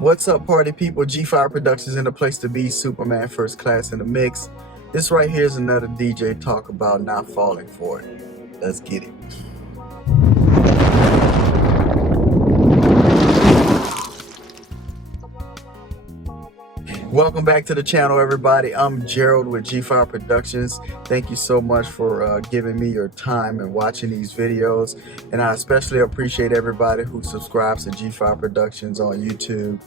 What's up, party people? G5 Productions in the place to be. Superman first class in the mix. This right here is another DJ talk about not falling for it. Let's get it. Welcome back to the channel, everybody. I'm Gerald with G5 Productions. Thank you so much for giving me your time and watching these videos. And I especially appreciate everybody who subscribes to G5 Productions on YouTube.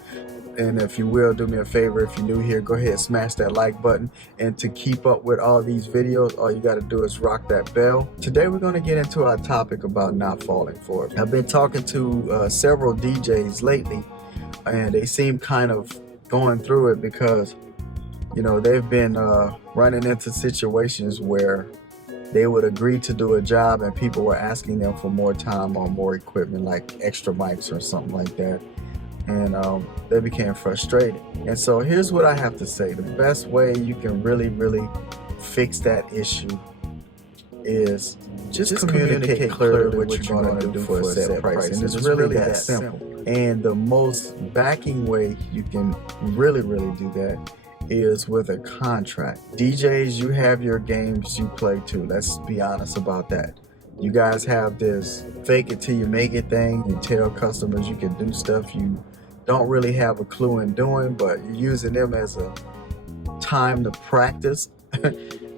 And if you will, do me a favor, if you're new here, go ahead and smash that like button. And to keep up with all these videos, all you got to do is rock that bell. Today, we're going to get into our topic about not falling for it. I've been talking to several DJs lately, and they seem kind of going through it because, you know, they've been running into situations where they would agree to do a job and people were asking them for more time or more equipment, like extra mics or something like that. And they became frustrated. And so here's what I have to say. The best way you can really fix that issue is just communicate clearly what you're going to do for a set price. And it's really that simple. And the most backing way you can really do that is with a contract. DJs, you have your games you play too. Let's be honest about that. You guys have this fake it till you make it thing. You tell customers you can do stuff you don't really have a clue in doing, but you're using them as a time to practice.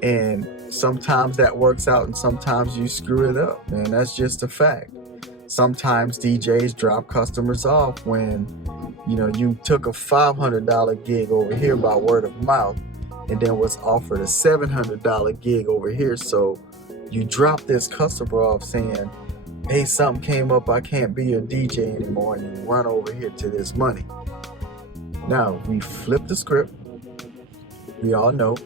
And sometimes that works out and sometimes you screw it up, man. That's just a fact. Sometimes DJs drop customers off when, you know, you took a $500 gig over here by word of mouth and then was offered a $700 gig over here. So you drop this customer off saying, hey, something came up, I can't be your DJ anymore, and you run over here to this money. Now, we flip the script. We all know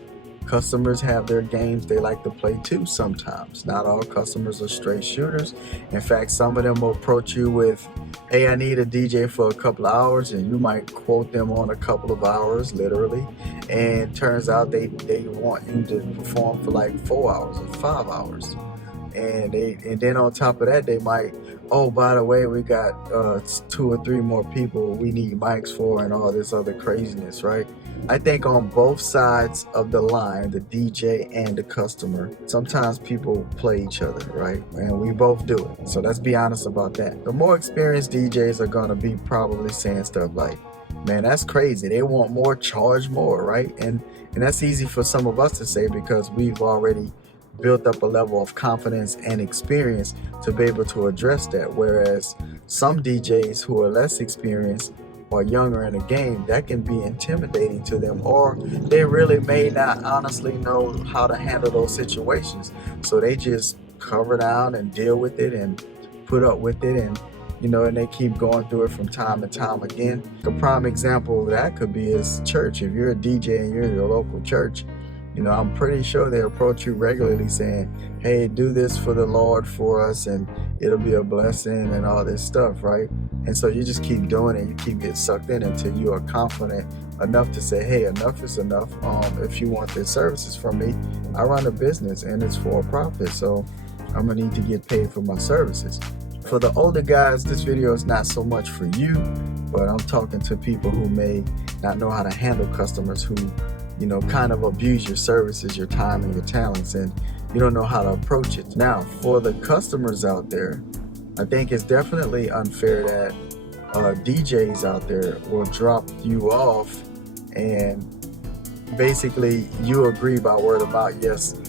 customers have their games they like to play too sometimes. Not all customers are straight shooters. In fact, some of them will approach you with, hey, I need a DJ for a couple of hours, and you might quote them on a couple of hours, literally. And turns out they want you to perform for like 4 hours or 5 hours. And then on top of that, they might, oh, by the way, we got 2 or 3 more people we need mics for and all this other craziness, right? I think on both sides of the line, the DJ and the customer, sometimes people play each other, right? And we both do it. So let's be honest about that. The more experienced DJs are going to be probably saying stuff like, man, that's crazy. They want more, charge more, right? And that's easy for some of us to say because we've already built up a level of confidence and experience to be able to address that. Whereas some DJs who are less experienced or younger in the game, that can be intimidating to them, or they really may not honestly know how to handle those situations. So they just cover down and deal with it and put up with it, and you know, and they keep going through it from time to time again. A prime example of that could be is church. If you're a DJ and you're in your local church, you know, I'm pretty sure they approach you regularly saying, hey, do this for the Lord for us and it'll be a blessing and all this stuff, right? And so you just keep doing it. You keep getting sucked in until you are confident enough to say, hey, enough is enough. If you want these services from me, I run a business and it's for a profit. So I'm going to need to get paid for my services. For the older guys, this video is not so much for you, but I'm talking to people who may not know how to handle customers who, you know, kind of abuse your services, your time, and your talents, and you don't know how to approach it. Now, for the customers out there, I think it's definitely unfair that DJs out there will drop you off and basically you agree by word of mouth, yes,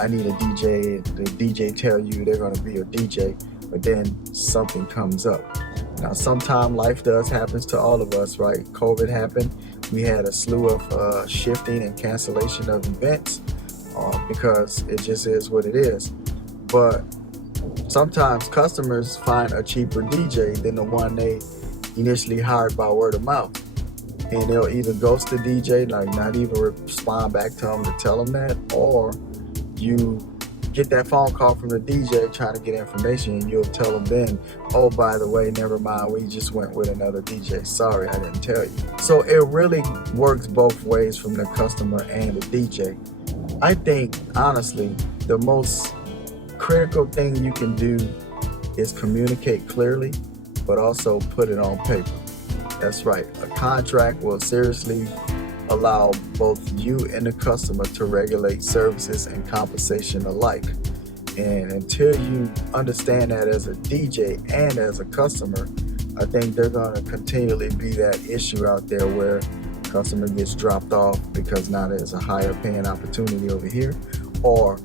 I need a DJ. The DJ tell you they're going to be a DJ, but then something comes up. Now, sometimes life happens to all of us, right? COVID happened. We had a slew of shifting and cancellation of events because it just is what it is. But sometimes customers find a cheaper DJ than the one they initially hired by word of mouth. And they'll either ghost the DJ, like not even respond back to them to tell them that, or you get that phone call from the DJ trying to get information and you'll tell them then, oh, by the way, never mind, we just went with another DJ. Sorry, I didn't tell you. So it really works both ways from the customer and the DJ. I think, honestly, the most critical thing you can do is communicate clearly, but also put it on paper. That's right. A contract will seriously allow both you and the customer to regulate services and compensation alike. And until you understand that as a DJ and as a customer, I think they're going to continually be that issue out there where customer gets dropped off because now there's a higher paying opportunity over here, or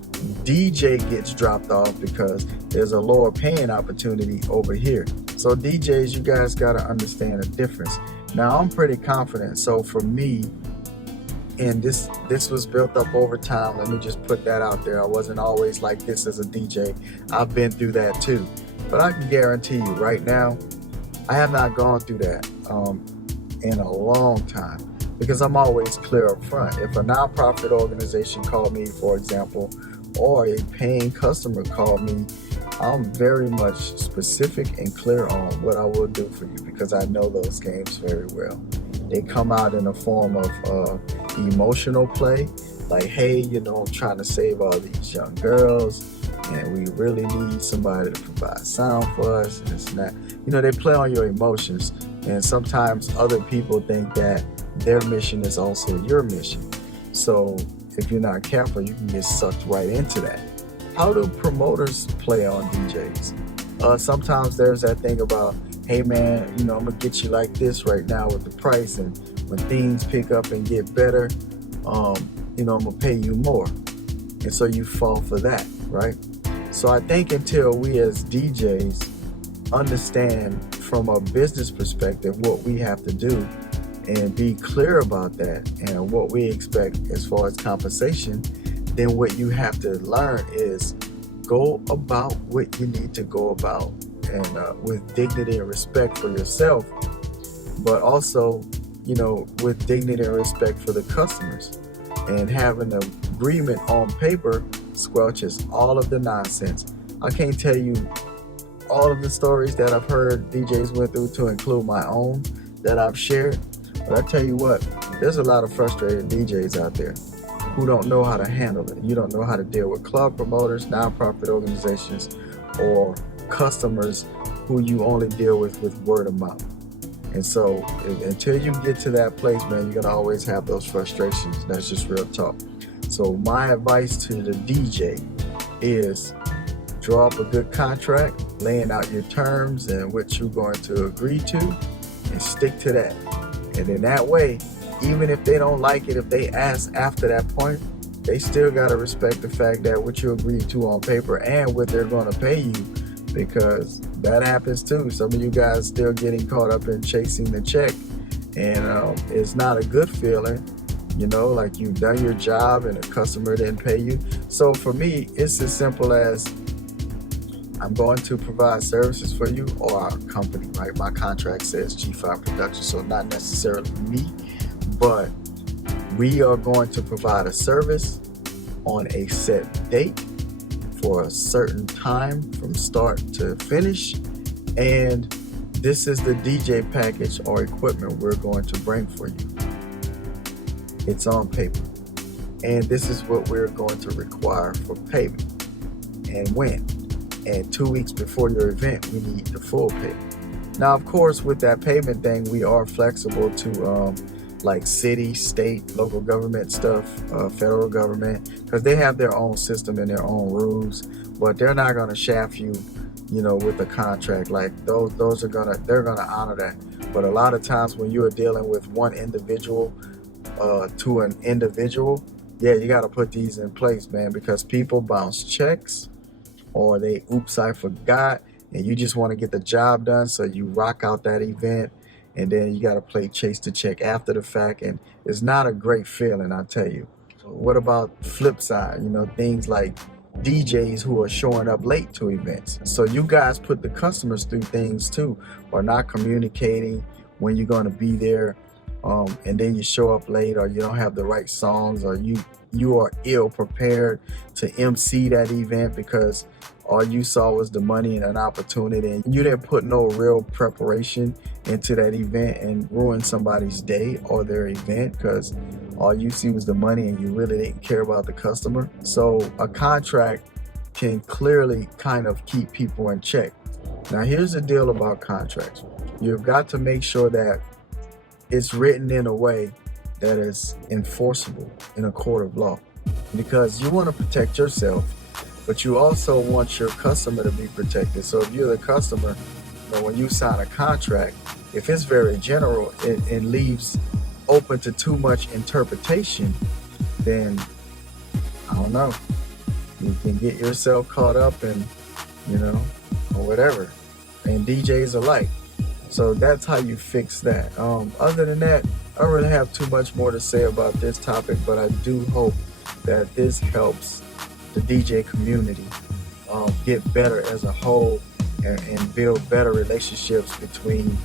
DJ gets dropped off because there's a lower paying opportunity over here. So DJs, you guys got to understand the difference. Now I'm pretty confident. So for me, and this was built up over time. Let me just put that out there. I wasn't always like this as a DJ. I've been through that too. But I can guarantee you right now, I have not gone through that in a long time, because I'm always clear up front. If a nonprofit organization called me, for example, or a paying customer called me, I'm very much specific and clear on what I will do for you, because I know those games very well. They come out in a form of emotional play, like, hey, I'm trying to save all these young girls, and we really need somebody to provide sound for us, and this and that. They play on your emotions, and sometimes other people think that their mission is also your mission. So if you're not careful, you can get sucked right into that. How do promoters play on DJs? Sometimes there's that thing about, hey man, I'm gonna get you like this right now with the price, and when things pick up and get better, I'm gonna pay you more. And so you fall for that, right? So I think until we as DJs understand from a business perspective what we have to do and be clear about that and what we expect as far as compensation, then what you have to learn is go about what you need to go about, and with dignity and respect for yourself, but also, with dignity and respect for the customers. And having an agreement on paper squelches all of the nonsense. I can't tell you all of the stories that I've heard DJs went through, to include my own that I've shared, but I tell you what, there's a lot of frustrated DJs out there who don't know how to handle it. You don't know how to deal with club promoters, nonprofit organizations, or customers who you only deal with word of mouth. And so until you get to that place, man, you're gonna always have those frustrations. That's just real talk. So my advice to the DJ is draw up a good contract, laying out your terms and what you're going to agree to, and stick to that. And in that way, even if they don't like it, if they ask after that point, they still gotta respect the fact that what you agreed to on paper and what they're gonna pay you, because that happens too. Some of you guys still getting caught up in chasing the check, and it's not a good feeling, like you've done your job and a customer didn't pay you. So for me, it's as simple as, I'm going to provide services for you, or our company, right? My contract says G5 Productions, so not necessarily me, but we are going to provide a service on a set date for a certain time from start to finish, and this is the DJ package or equipment we're going to bring for you. It's on paper, and this is what we're going to require for payment, and when. And 2 weeks before your event, we need the full payment. Now, of course, with that payment thing, we are flexible to like city, state, local government stuff, federal government, because they have their own system and their own rules, but they're not going to shaft you, with a contract. Like they're gonna honor that. But a lot of times when you are dealing with one individual to an individual, yeah, you got to put these in place, man, because people bounce checks, or they, oops, I forgot, and you just want to get the job done, so you rock out that event, and then you got to play chase the check after the fact, and it's not a great feeling, I tell you. What about Flipside? Things like DJs who are showing up late to events. So you guys put the customers through things too, or not communicating when you're going to be there, and then you show up late, or you don't have the right songs, or you are ill prepared to MC that event because all you saw was the money and an opportunity, and you didn't put no real preparation into that event and ruin somebody's day or their event because all you see was the money and you really didn't care about the customer. So a contract can clearly kind of keep people in check. Now here's the deal about contracts. You've got to make sure that it's written in a way that is enforceable in a court of law, because you want to protect yourself, but you also want your customer to be protected. So if you're the customer, when you sign a contract, if it's very general, it leaves open to too much interpretation, then I don't know, you can get yourself caught up in, or whatever, and DJs alike. So that's how you fix that. Other than that, I don't really have too much more to say about this topic, but I do hope that this helps the DJ community get better as a whole, and build better relationships between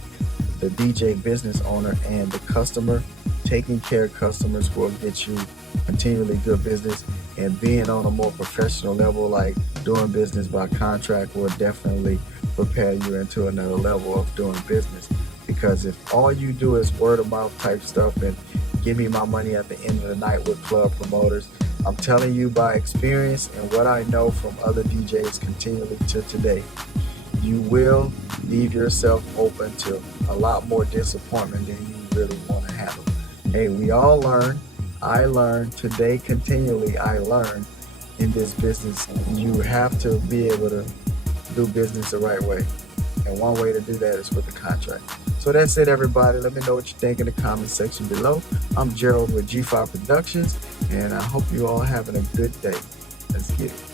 the DJ business owner and the customer. Taking care of customers will get you continually good business, and being on a more professional level, like doing business by contract, will definitely prepare you into another level of doing business. Because if all you do is word of mouth type stuff and give me my money at the end of the night with club promoters, I'm telling you by experience and what I know from other DJs continually to today, you will leave yourself open to a lot more disappointment than you really want to handle. Hey, we all learn. I learn today continually. I learn in this business. You have to be able to do business the right way. And one way to do that is with the contract. So that's it, everybody. Let me know what you think in the comment section below. I'm Gerald with G5 Productions, and I hope you all having a good day. Let's get it.